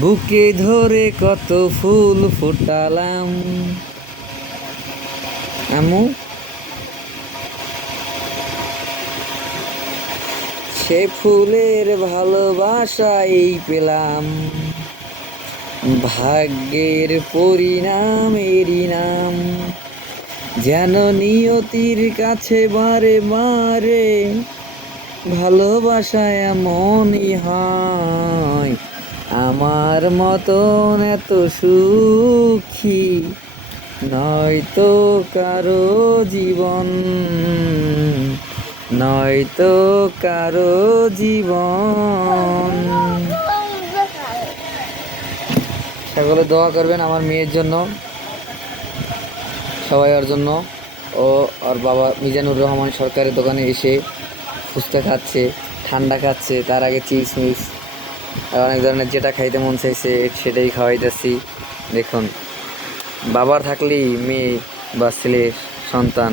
বুকে ধরে কত ফুল ফুটালাম। আমু সে ফুলের ভালোবাসাই পেলাম। ভাগ্যের পরিণাম এরই নাম যেন নিয়তির কাছে বারে বারে ভালোবাসায় এমনই হয়। আমার মতন এত সুখী নয়তো কারও জীবন, নয়তো কারও জীবন। সকলে দোয়া করবেন আমার মেয়ের জন্য সবাই ওর জন্য, ও ওর বাবা মিজানুর রহমান সরকারের দোকানে এসে ফুচকা খাচ্ছে, ঠান্ডা খাচ্ছে, তার আগে চিপস মিপস অনেক ধরনের যেটা খাইতে মন চাইছে সেটাই খাওয়াইতেছি। দেখুন, বাবার থাকলেই মেয়ে বা ছেলের সন্তান